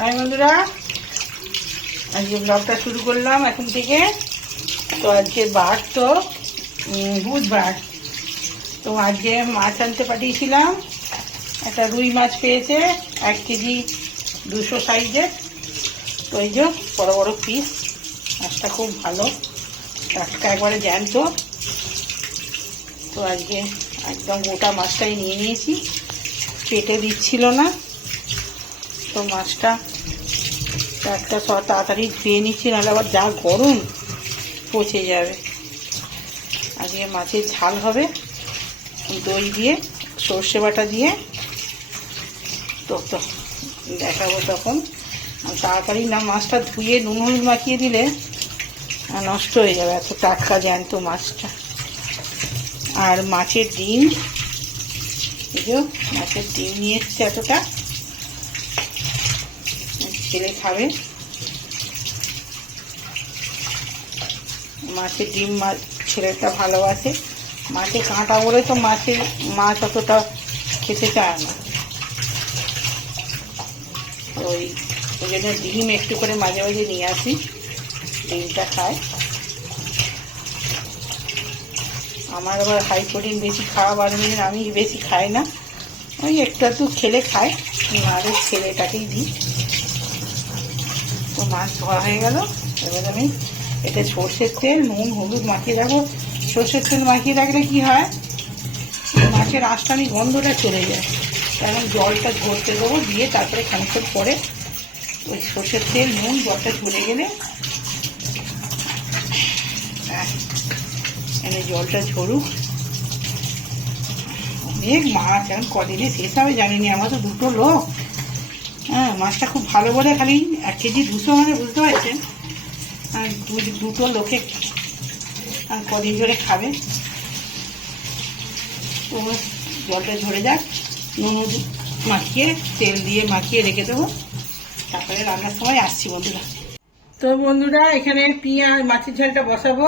High বন্ধুরা, আজকে ব্লগটা শুরু করলাম এখন থেকে। তো আজকে বার তো বুধবার। তো আজকে মাছ আনতে পাঠিয়েছিলাম, একটা রুই মাছ পেয়েছে 1 কেজি 200 সাইজের। তো এই যে বড় বড় পিস, মাছটা খুব ভালো, টাটকা একবারে জ্যান্ত। তো আজকে একদম গোটা মাছটাই নিয়ে নিয়েছি, কেটে দিচ্ছিল না। তো মাছটা একটা তাড়াতাড়ি ধুয়ে নিচ্ছি, নাহলে আবার যা গরম পচে যাবে। আজকে মাছের ঝাল হবে দই দিয়ে, সর্ষে বাটা দিয়ে। তো দেখাবো তখন। তাড়াতাড়ি না মাছটা ধুয়ে নুন হলুদ মাখিয়ে দিলে নষ্ট হয়ে যাবে, এত টাটকা জ্যান্ত মাছটা। আর মাছের ডিম, এই যে মাছের ডিম নিয়ে এসছে এতটা, ছেলে খাবে। মাছের ডিম ছেলেটা ভালোবাসে। মাছে কাঁটা বলে তো মাছ অতটা খেতে চায় না। ওই জন্য ডিম একটু করে মাঝে মাঝে নিয়ে আসি, ডিমটা খায়। আমার আবার হাই প্রোটিন বেশি খাওয়া বাড়বে, আমি বেশি খাই না, ওই একটু খেলে খায়, নাহলে ছেলেটাকেই দিই। তো মাছ ধোয়া হয়ে গেল। এবার আমি এটা সর্ষের তেল নুন হলুদ মাখিয়ে রাখবো। সর্ষের তেল মাখিয়ে রাখলে কি হয়, মাছের আঁশটানি গন্ধটা চলে যায়। এখন জলটা ঝরতে দেবো, দিয়ে তারপরে খানিকক্ষণ পরে ওই সর্ষের তেল নুন জলটা ঝরে গেলে, এনে জলটা ঝরুক। অনেক মাছ এখন কদিনে শেষ হবে জানিনি, আমার তো 2টো লোক। মাছটা খুব ভালো বলে খালি 1 কেজি 200 মানে বুঝতে পারছেন, 2টো লোকে কদিন ধরে খাবে। তো জলটা ঝরে যাক, নুন মাখিয়ে তেল দিয়ে মাখিয়ে রেখে দেবো, তারপরে রান্নার সময় আসছি বন্ধুরা। তো বন্ধুরা, এখানে পেঁয়াজ, মাছের ঝালটা বসাবো।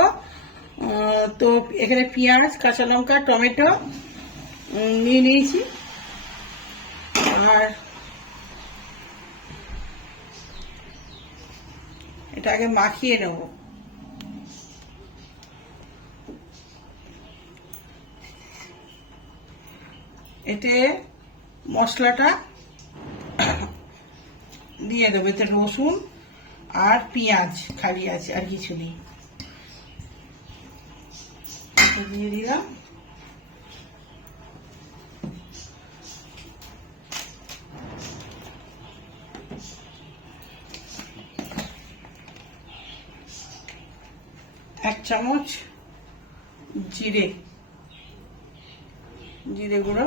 তো এখানে পেঁয়াজ, কাঁচা লঙ্কা, টমেটো নিয়ে নিয়েছি। আর এটা আগে মাখিয়ে নেব। এতে মশলাটা দিয়ে দেবো। এতে রসুন আর পেঁয়াজ খালি আছে, আর কিছু নেই। দিয়ে দিলাম। এক চামচ জিরে গুঁড়ো,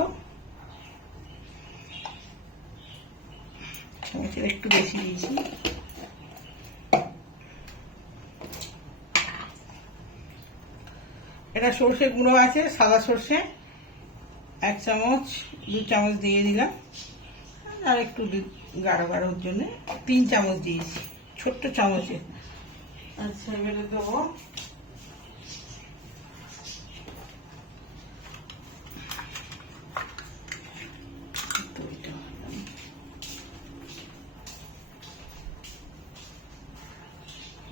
চামচের একটু বেশি দিয়েছি। এটা সর্ষে গুঁড়ো আছে, সাদা সর্ষে 1 চামচ 2 চামচ দিয়ে দিলাম। আর একটু গাঢ় গাঢ়র জন্য 3 চামচ দিয়েছি, ছোট্ট চামচে। আচ্ছা, এবারে দেবো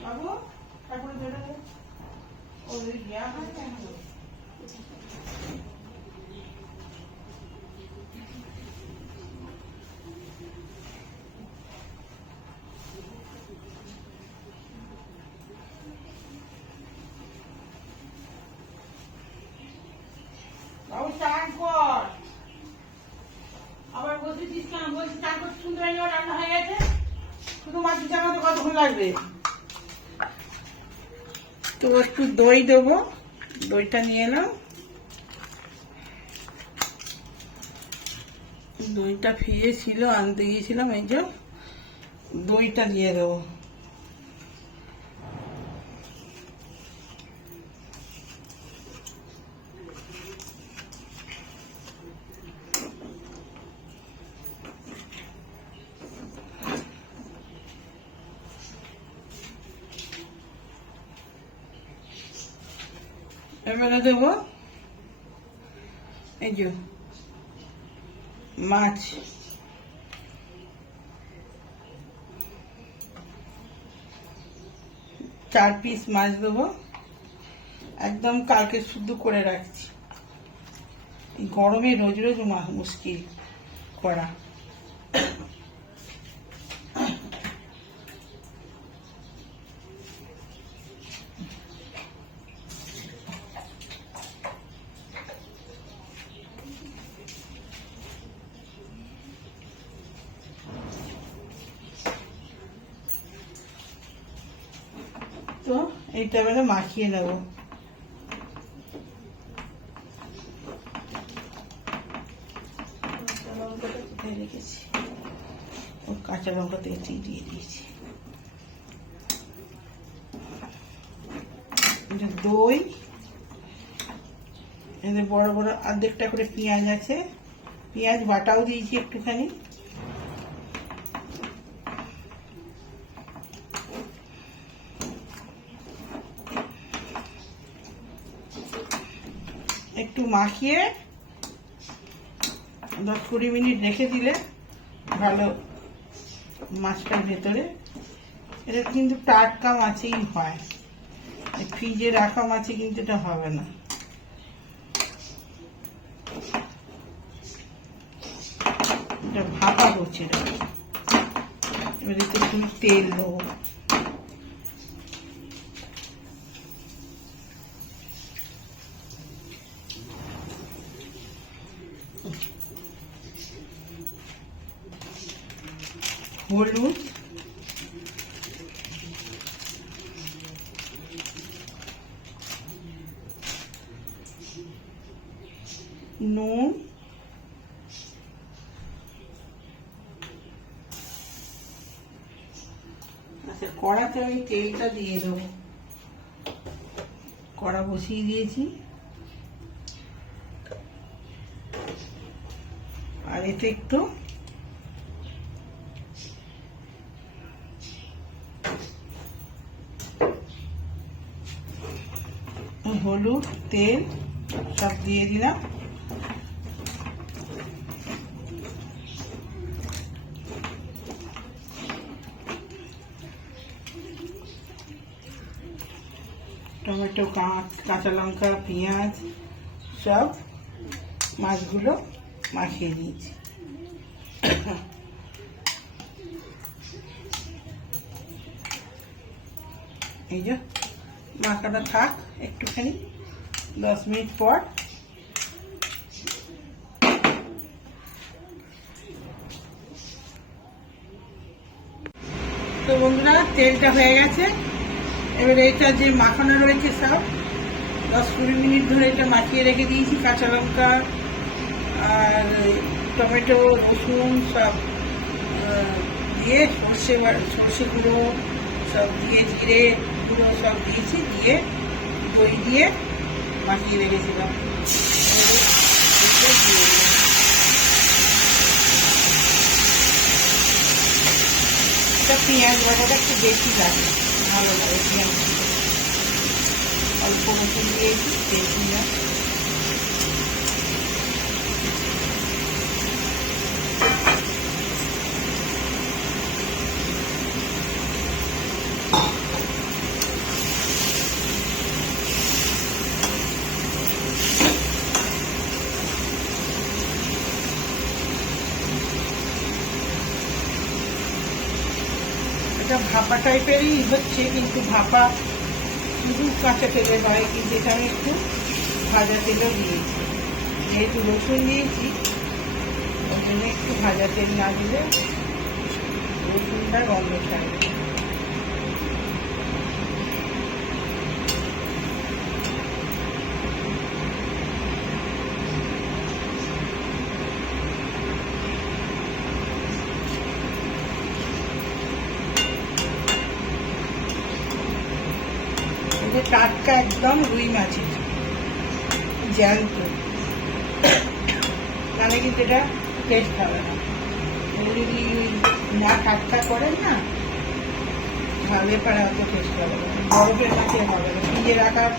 বাবু, তারপরে বেরো ওই ইয়া হয় না। বাবু চান কর, আবার বসেছিস কেন? বলছি চান করতে শুনতে পাইনি, রান্না হয়ে গেছে। শুধু মাছ চানাতে কতক্ষণ লাগবে? তো একটু দই দেবো, দইটা নিয়ে নাও। দইটা ফিরে ছিল, আনতে গিয়েছিলাম, এই যে দইটা দিয়ে দেবো। এবারে দেবো এই যে মাছ, 4 পিস মাছ দেবো, একদম কালকে শুদ্ধ করে রাখছি। এই গরমে রোজ রোজ মুশকিল করা। তো এইটা এবারে মাখিয়ে নেব। লঙ্কাটা কোথায় রেখেছি? ও কাঁচা লঙ্কা তেঁচি দিয়ে দিয়েছি। দই, এদের বড় বড় অর্ধেকটা করে পেঁয়াজ আছে, পেঁয়াজ বাটাও দিয়েছি একটুখানি। একটু মাখিয়ে 10-20 মিনিট রেখে দিলে ভালো মাছটার ভেতরে। এটা কিন্তু টাটকা মাছেই হয়, ফ্রিজে রাখা মাছে কিন্তু এটা হবে না। এটা ভাপা করছে, এবার একটু তেল দেবো। হলুদ, নুন, আচ্ছা কড়াতে আমি তেলটা দিয়ে দেবো। কড়া বসিয়ে দিয়েছি, আর এতে একটু হলুদ, তেল সব দিয়ে দিলাম। টমেটো, কাঁচা লঙ্কা, পেঁয়াজ সব মাছগুলো মাখিয়ে দিয়েছি। এই যে মাখাটা থাক একটুখানি, 10 মিনিট পর তো বন্ধুরা তেলটা হয়ে গেছে। এবার এটা যে মাখানো রয়েছে সব 10-20 মিনিট ধরে এটা মাখিয়ে রেখে দিয়েছি। কাঁচা লঙ্কা আর টমেটো, রসুন সব দিয়ে সর্ষে গুঁড়ো সব দিয়ে, জিরে গুঁড়ো সব দিয়েছি, দিয়ে দই দিয়ে মাখিয়ে রেখেছিলাম। এটা পেঁয়াজ বাটাটা একটু বেশি লাগে, ভালো লাগে পেঁয়াজ। অল্প রসুন দিয়েছি, তেল দিলাম। এটা ভাপা টাইপেরই হচ্ছে, কিন্তু ভাপা শুধু কাঁচা তেলে হয়, কিন্তু এটা আমি একটু ভাজা তেলও দিয়েছি। যেহেতু রসুন দিয়েছি ওই জন্য একটু ভাজা তেল না দিলে রসুনটা গন্ধ ছাড়বে। টাটকা একদম রুই মাছের জ্যান্ত, তাহলে কিন্তু এটা টেস্ট হবে না। যদি না টাটকা করেন না তাহলে পারে অত টেস্ট হবে না। বরফের মাছের হবে না, ফ্রিজে রাখার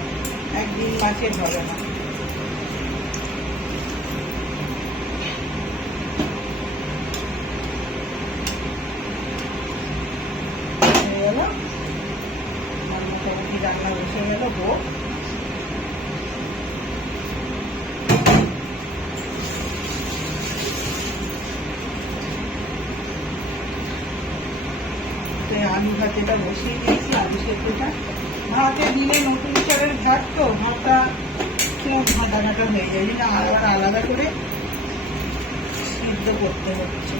একদিন মাছের হবে না। হয়ে গেল, রান্নাটা রান্না বসে গেল হোক। আলু ভাতেটা বসিয়ে দিয়েছি, আলু সেদ্ধটা। ভাতে দিলে নতুন চালের ভাত তো ভাতটা ঘাঁটা ঘাঁটা হয়ে যায়, যেটা আবার আলাদা করে সিদ্ধ করতে হচ্ছে।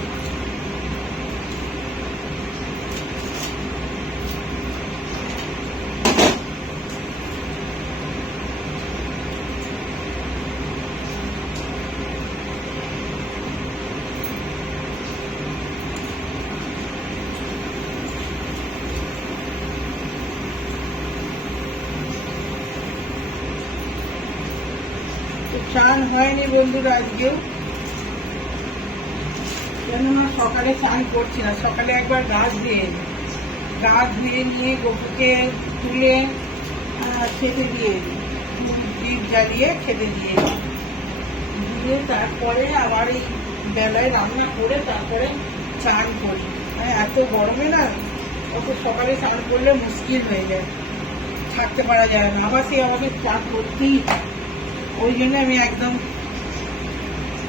চান হয়নি বন্ধুরা আজকেও, কেননা সকালে চান করছি না। সকালে একবার গা ধুয়ে নিয়ে গপুকে তুলে খেতে দিয়ে দীপ জ্বালিয়ে খেতে দিয়ে তারপরে আবার এই বেলায় রান্না করে তারপরে চান করি। এত গরমে না অত সকালে চান করলে মুশকিল হয়ে যায়, থাকতে পারা যায় না। আবার সে আমাকে চান করতেই, ওই জন্য আমি একদম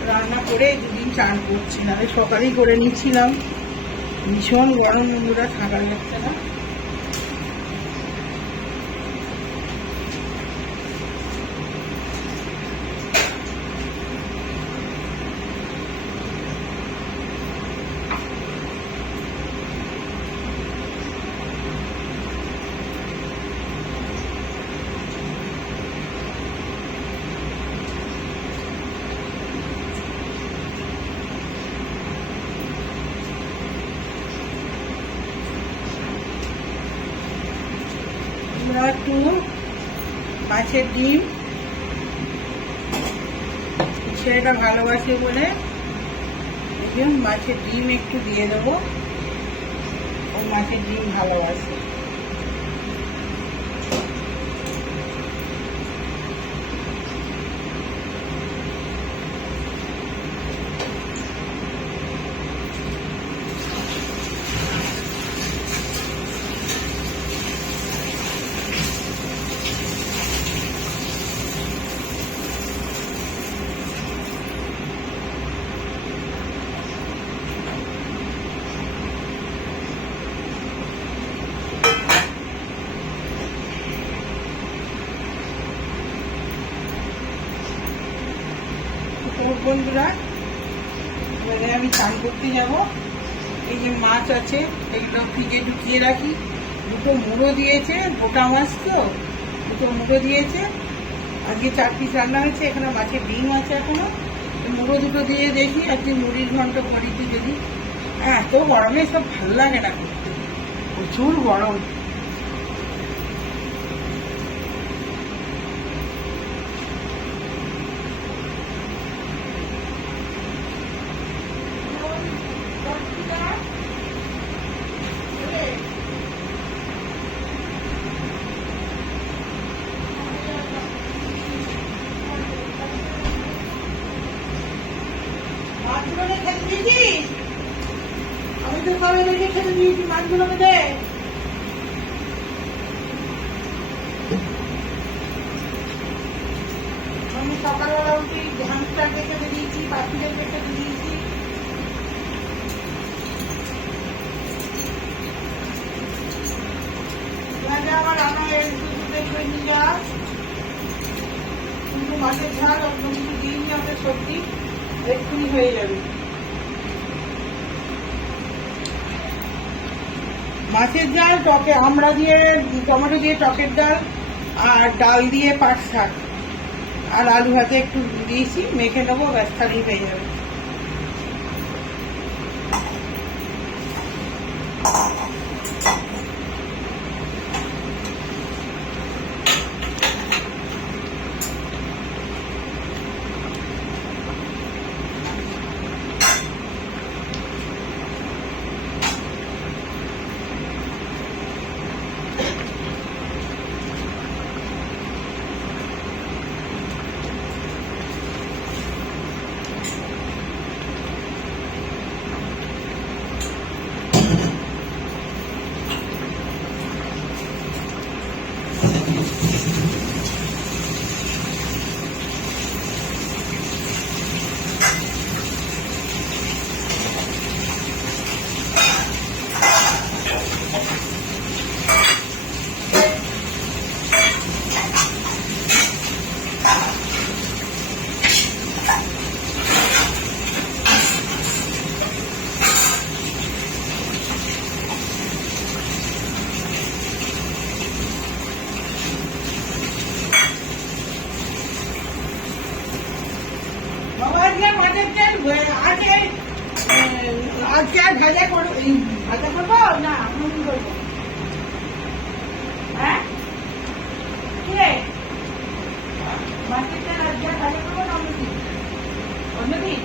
রান্না করে দুদিন চান করছি না, সকালেই করে নিচ্ছিলাম। ভীষণ গরম বন্ধুরা, থাকা যাচ্ছে না। একটু মাছের ডিম, ছেলেটা ভালোবাসে বলে মাছের ডিম একটু দিয়ে দেবো। ও মাছের ডিম ভালোবাসে। বন্ধুরা এবারে আমি চান করতে যাব। এই যে মাছ আছে এগুলো ফ্রিজে ঢুকিয়ে রাখি। দুটো মুড়ো দিয়েছে, গোটা মাছ তো, দুটো মুড়ো দিয়েছে। আজকে 4 পিস রান্না হয়েছে। এখানে মাছের ডিম আছে এখনো, মুড়ো দুটো দিয়ে দেখি আজকে মুড়ির ঘন্ট করি কি যদি। এত গরমে সব ভালো লাগে না করতে, প্রচুর গরম। আমি তো সবাই বেরিয়ে খেতে দিয়েছি, মাছগুলোকে দে। আমি সকালবেলা উঠি ধানটাকে খেতে দিয়েছি, পাখিদেরকে খেতে দিয়েছি। আমার রান্না দেখবে নিয়ে কিন্তু মাছের ঝাল অন্য কিছু দিইনি, আমাদের সবজি এক্ষুনি হয়ে যাবে। মাছের ঝাল, টকে আমড়া দিয়ে টমেটো দিয়ে টকের ডাল, আর ডাল দিয়ে পাট শাক, আর আলু ভাতে একটু দিয়েছি, মেখে নেবো, ব্যাস তাহলেই হয়ে যাবে। ভাজা করবো, ভাজা করবো না মুড়ি করবো? হ্যাঁ কি রে, মাছের তেল আজকে ভাজা করবো না অন্যদিন? অন্যদিন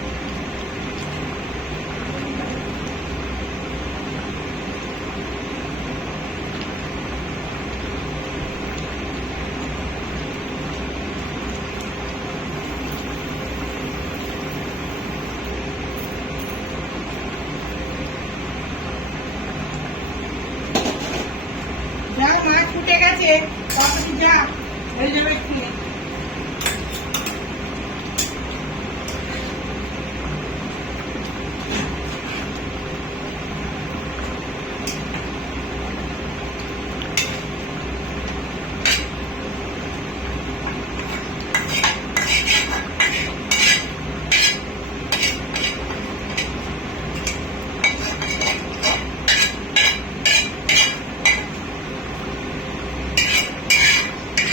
যা, মাছ ফুটে গেছে, তাড়াতাড়ি যা, হয়ে যাবে একটু।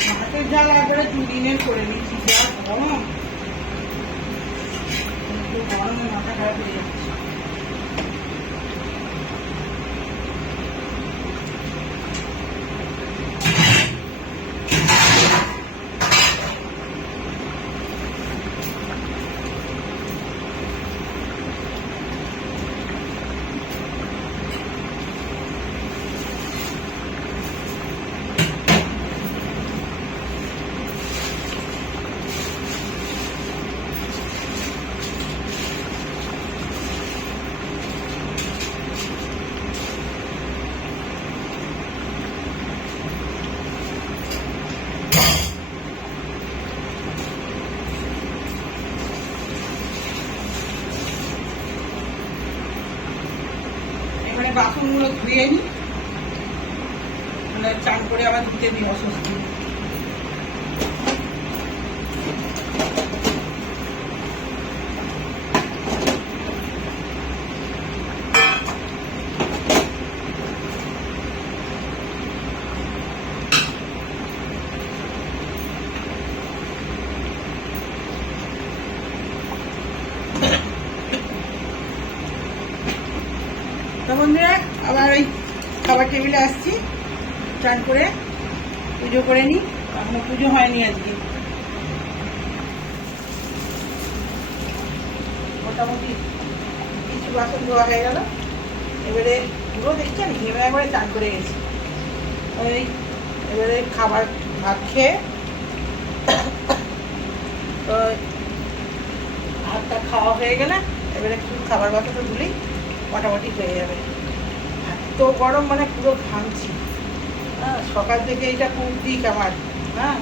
মাছের ঝাল একবারে 2 দিনের করে নিচ্ছি, যা গরম, একটু গরমে মাথা খারাপ হয়ে যাচ্ছে। এবারে বাসনগুলো ধুয়ে নি, চান করে আবার ধুতে দিই, অস্বস্তি। তো বন্ধুরা আবার ওই খাবার টেবিলে আসছি, চান করে পুজো করে নিই, এখনো পুজো হয়নি আজকে। মোটামুটি কিছু বাসন ধোয়া হয়ে গেল, এবারে পুরো দেখছেন ঘেমে একবারে চান করে গেছি। ওই এবারে খাবার ভাত খেয়ে তো ভাতটা খাওয়া হয়ে গেলে এবারে একটু খাবার বাসনটা ধুলেই মোটামুটি হয়ে যাবে। এত গরম, মানে পুরো ঘামছি। হ্যাঁ, সকাল থেকে এটা পূব দিক আমার। হ্যাঁ,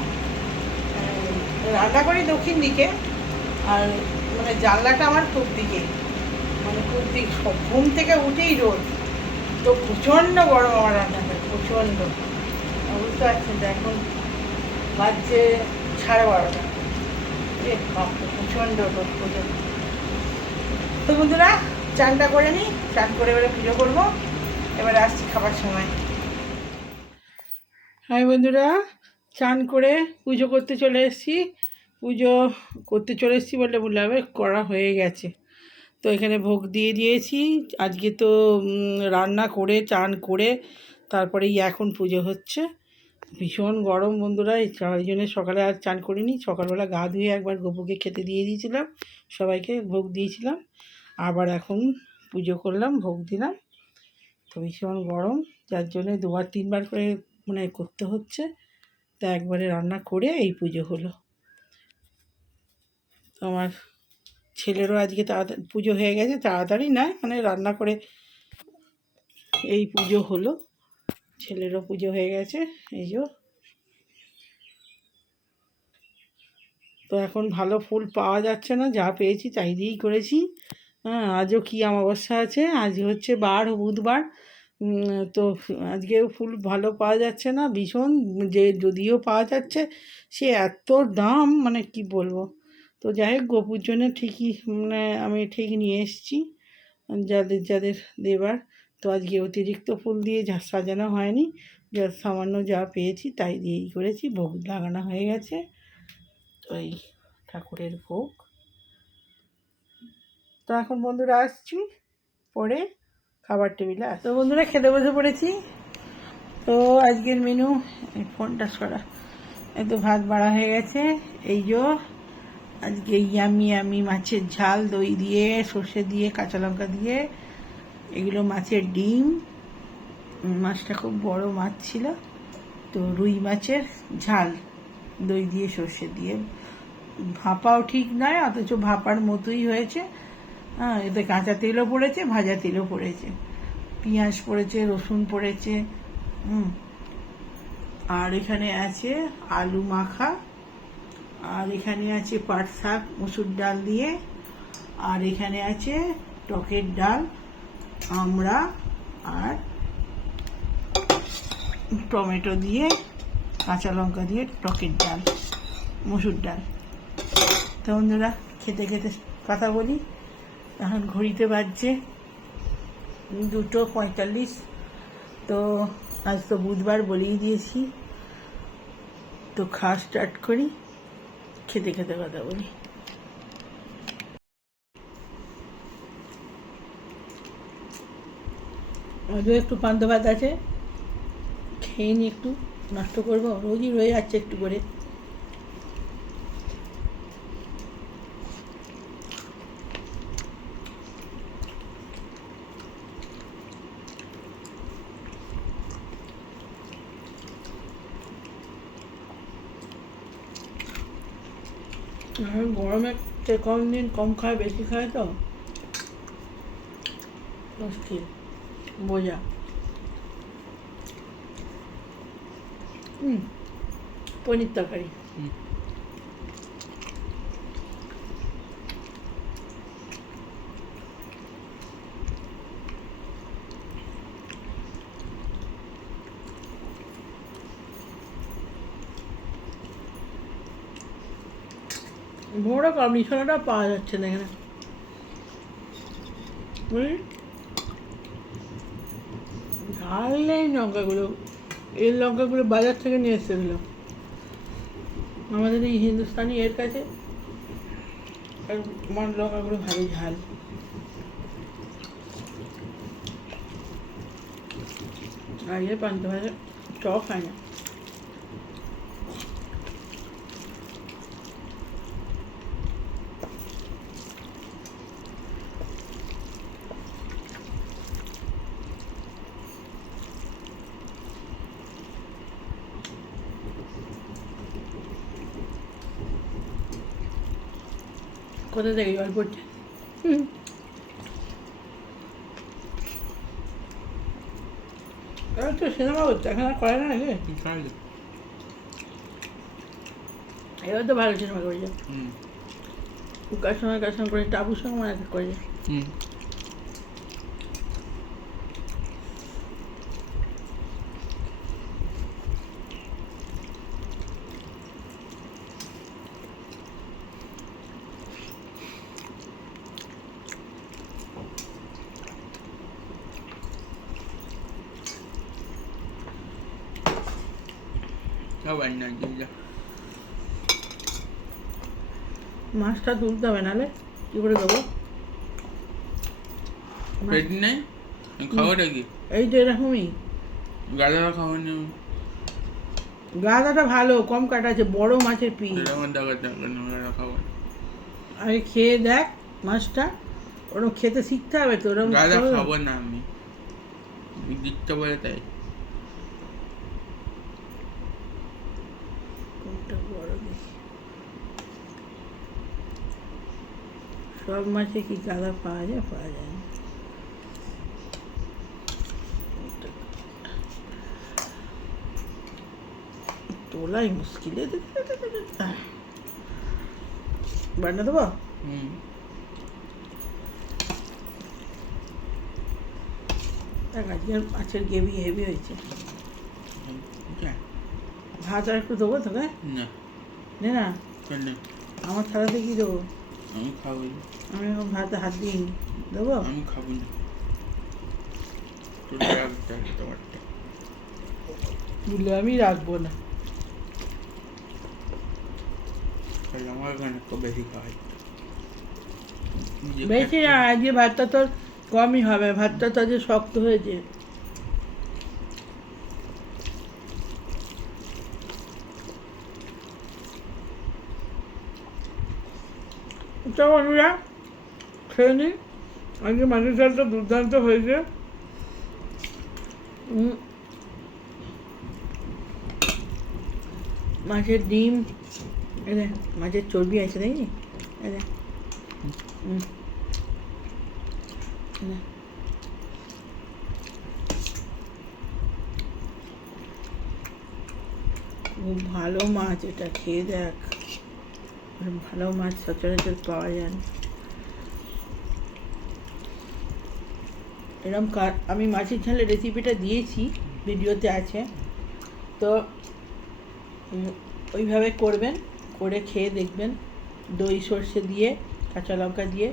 রান্না করি দক্ষিণ দিকে, আর মানে জানলাটা আমার পূব দিকে, মানে পূব দিক। ঘুম থেকে উঠেই রোদ, তো প্রচণ্ড গরম আমার রান্নাটা, প্রচণ্ড। বুঝতে পারছেন তো, এখন বাজছে 12:30। প্রচণ্ড রোদ, প্রচণ্ড। তো বন্ধুরা চানটা করে নিই, চান করে এবারে পুজো করবো, এবারে আসছি খাবার সময়। হাই বন্ধুরা, চান করে পুজো করতে চলে এসেছি। পুজো করতে চলে এসেছি বললে ভুল হবে, করা হয়ে গেছে। তো এখানে ভোগ দিয়ে দিয়েছি। আজকে তো রান্না করে চান করে তারপরেই এখন পুজো হচ্ছে। ভীষণ গরম বন্ধুরা, এই জন্য সকালে আর চান করিনি। সকালবেলা গা ধুয়ে একবার গোপুকে খেতে দিয়ে দিয়েছিলাম, সবাইকে ভোগ দিয়েছিলাম। আবার এখন পুজো করলাম, ভোগ দিলাম। তো ভীষণ গরম, যার জন্য 2-3 বার করে মানে করতে হচ্ছে। তা একবারে রান্না করে এই পুজো হলো। তো আমার ছেলেরও আজকে তাড়াতাড়ি পুজো হয়ে গেছে, তাড়াতাড়ি না মানে রান্না করে এই পুজো হলো। ছেলেরও পুজো হয়ে গেছে, এই যে। তো এখন ভালো ফুল পাওয়া যাচ্ছে না, যা পেয়েছি তাই দিয়েই করেছি। হ্যাঁ, আজও কি অমাবস্যা আছে, আজ হচ্ছে বুধবার। তো আজকেও ফুল ভালো পাওয়া যাচ্ছে না, ভীষণ। যে যদিও পাওয়া যাচ্ছে, সে এত দাম, মানে কি বলবো। তো যাই হোক, গোপুর জন্য ঠিকই মানে আমি ঠিক নিয়ে এসেছি যাদের যাদের দেবার। তো আজকে অতিরিক্ত ফুল দিয়ে সাজানো হয়নি, যা সামান্য যা পেয়েছি তাই দিয়েই করেছি। ভোগ লাগানো হয়ে গেছে, তো এই ঠাকুরের ভোগ। তো এখন বন্ধুরা আসছি, পরে খাবার টেবিলে আছে। তো বন্ধুরা খেতে বসে পড়েছি। তো আজকের মেনু, ফোনটা সরা, একটু ভাত বাড়া হয়ে গেছে। এই যে আজকে ইয়ামি মাছের ঝাল, দই দিয়ে, সর্ষে দিয়ে, কাঁচা লঙ্কা দিয়ে, এগুলো মাছের ডিম। মাছটা খুব বড় মাছ ছিল, তো রুই মাছের ঝাল, দই দিয়ে, সর্ষে দিয়ে। ভাপাও ঠিক নয়, অথচ ভাপার মতোই হয়েছে। হ্যাঁ, এতে কাঁচা তেলও পড়েছে, ভাজা তেলও পড়েছে, পেঁয়াজ পড়েছে, রসুন পড়েছে। আর এখানে আছে আলু মাখা, আর এখানে আছে পাট শাক মসুর ডাল দিয়ে, আর এখানে আছে টকের ডাল, আমড়া আর টমেটো দিয়ে, কাঁচা লঙ্কা দিয়ে টকের ডাল, মসুর ডাল। তো বন্ধুরা খেতে খেতে কথা বলি। এখন ঘড়িতে বাজছে 2:45। তো আজ তো বুধবার বলেই দিয়েছি, তো খাওয়া স্টার্ট করি, খেতে খেতে কথা বলি। আজও একটু পান্তা ভাত আছে, খেয়ে নি, একটু নষ্ট করবো, রোজই রয়ে যাচ্ছে একটু করে। গরমে কম দিন কম খায়, বেশি খায় তো মুশকিল বোঝা। পনির তরকারি। বড় মিশালাটা পাওয়া যাচ্ছে না এখানে, ঝাল নেই লঙ্কাগুলো। এই লঙ্কাগুলো বাজার থেকে নিয়ে এসেছিল আমাদের এই হিন্দুস্তানি এর কাছে, আর আমার লঙ্কাগুলো ভারী ঝাল। আর ইয়ে পান্তা ভাজা চপ খায় না। কোথা থেকে জল পড়ছে? তো সিনেমা করছে, এখন আর করে না নাকি? এবার তো ভালো সিনেমা করেছে। কার সঙ্গে করে, টাবুর সঙ্গে মনে করেছে। মাছটা তুলতে হবে, নাহলে কি করে দেবো? এই তো এরকমই। গাদাটা ভালো, কম কাটা আছে, বড় মাছের পিস। আরে খেয়ে দেখ মাছটা, ওরকম খেতে শিখতে হবে তো। ওরকম খাবো না আমি, দিকটা বলে তাই। সব মাছে কি গাদা পাওয়া যায়? পাওয়া যায় না। তোলাই মুশকিল। বান্না দেবো? আজকে মাছের গ্রেভি হেভি হয়েছে। ভাত আর একটু দেবো তোকে? নে না, আমার থালাতে কি দেবো? আমি খাবো। আমি এখন ভাতে হাত দিইনি, দেবো? আমি খাবো না। বললে আমি রাখবো না। আমার এখানে তো বেশি খাওয়াই, বেশি না। আজকে ভাতটা তোর কমই হবে, ভাতটা তো আজকে শক্ত হয়েছে। তো বন্ধুরা খেয়ে নিই। আজকে মাছের ঝালটা দুর্দান্ত হয়েছে। মাছের ডিম, মাছের চর্বি আছে দেখি, খুব ভালো মাছ, এটা খেয়ে দেখ। ভালো মাছ সচরাচর পাওয়া যায় না। এরকম আমি মাছের ঝালের রেসিপিটা দিয়েছি, ভিডিওতে আছে, তো ওইভাবে করবেন, করে খেয়ে দেখবেন। দই সর্ষে দিয়ে, কাঁচা লঙ্কা দিয়ে,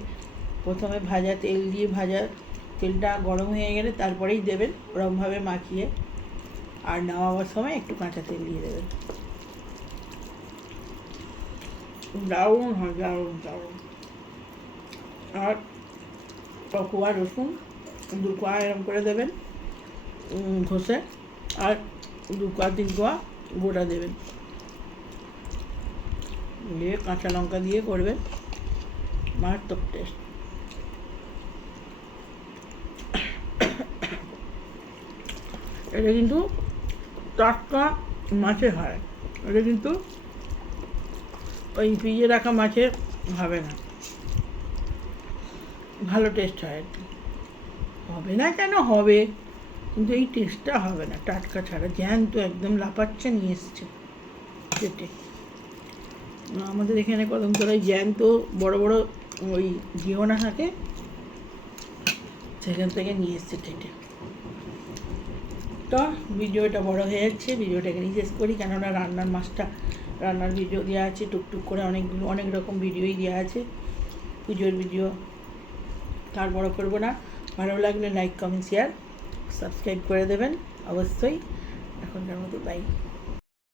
প্রথমে ভাজা তেল দিয়ে, ভাজা তেলটা গরম হয়ে গেলে তারপরেই দেবেন, ওরকমভাবে মাখিয়ে। আর নামাবার সময় একটু কাঁচা তেল দিয়ে দেবেন। দারুণ হয়, দারুণ দারুণ। আর কোয়া রসুন 2 কোয়া এরকম করে দেবেন ঘষে, আর 2 কোয়া 3 কোয়া গোটা দেবেন, দিয়ে কাঁচা লঙ্কা দিয়ে করবেন, মারাত্মক টেস্ট। এটা কিন্তু টাটকা মাছে হয়, এটা কিন্তু ওই ফ্রিজে রাখা মাছের হবে না, ভালো টেস্ট হয় আর কি। হবে না কেন, হবে, কিন্তু এই টেস্টটা হবে না টাটকা ছাড়া। জ্যান্ত একদম লাফাচ্ছে নিয়ে এসছে পেটে। আমাদের এখানে কদমতলায় জ্যান্ত বড় বড় ওই জিওনা থাকে, সেখান থেকে নিয়ে এসছে ঠেটে। তো ভিডিওটা বড় হয়ে যাচ্ছে, ভিডিওটাকে শেষ করি, কেননা রান্নার ভিডিও দেওয়া আছে টুকটুক করে, অনেক রকম ভিডিওই দেওয়া আছে, পুজোর ভিডিও। তার বড় করবো না। ভালো লাগলে লাইক কমেন্ট শেয়ার সাবস্ক্রাইব করে দেবেন অবশ্যই। এখনকার মতো বাই।